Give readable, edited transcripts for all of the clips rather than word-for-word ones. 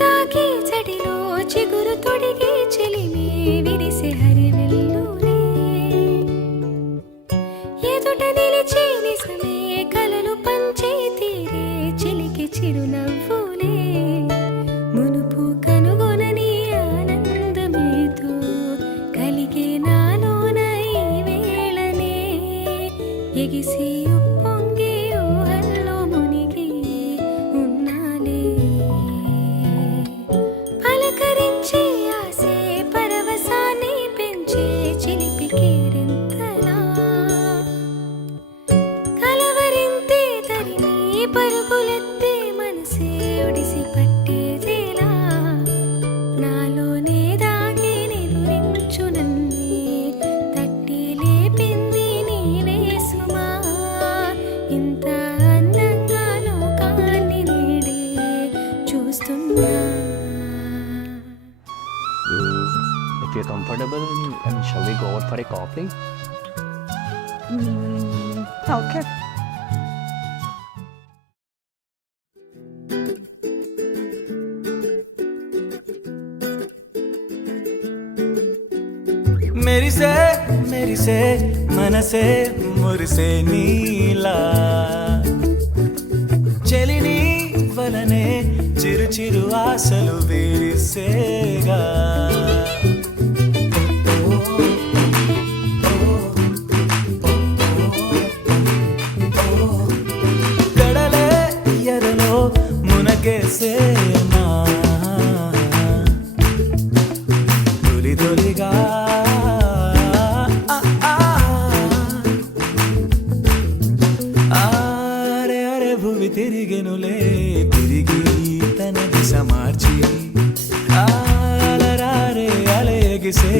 తాకి చడిలో చిగురు తొడిగి చెలిమి విరిసే హరివెల్లులే ఎదుట నిలిచి నిజమే కలలు పంచే తీరే చిలికి చిరునవ్వులే మునుపు కనుగొనని ఆనందమేతో కలిగే నాలోన ఈ వేళనే ఎగిసి ఉప్పొంగి ఊహల్లో మునిగి ఉన్నాలే పలకరించే ఆసే పరవశాన్ని పెంచే చిలిపి కేరింతలా కలవరింతే తరిమి పరుగులెత్తే మనసే ఒడిసి పట్టేదేలా నాలోనే దాగి నిలువించు నన్నే తట్టి లేపింది నీవే సుమా ఇంత అందంగా లోకాన్ని నేడే చూస్తున్నా. If you're comfortable, shall we go out for a coffee? Okay. मेरी से मनसे मुरसे नीला చెలిని వలనే చిరు చిరు ఆశలు విరిసేగా కడలే ఎదలో మునగేసేనా తొలి తొలిగా తిరిగెనులే తిరిగి తన దిశ మార్చి అలరారే అలయగిసే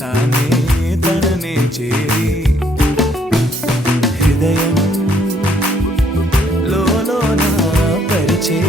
తానే తననే చేరి హృదయం లోన పరిచే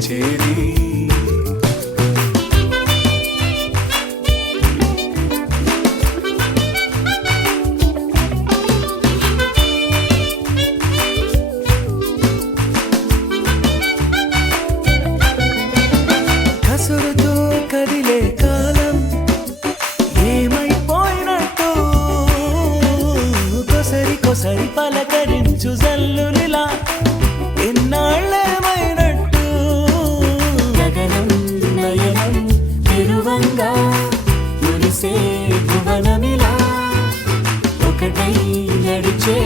చేరి కసురుతో కదిలే కాలం ఏమైపోయినట్టు కొసరి కొసరి పలకరించు జల్లులిలా ఎన్నాళ్ళేమైనట్టు గగనం నయనం తిరువంగా మురిసే భువనమిలా ఒకటై నడిచే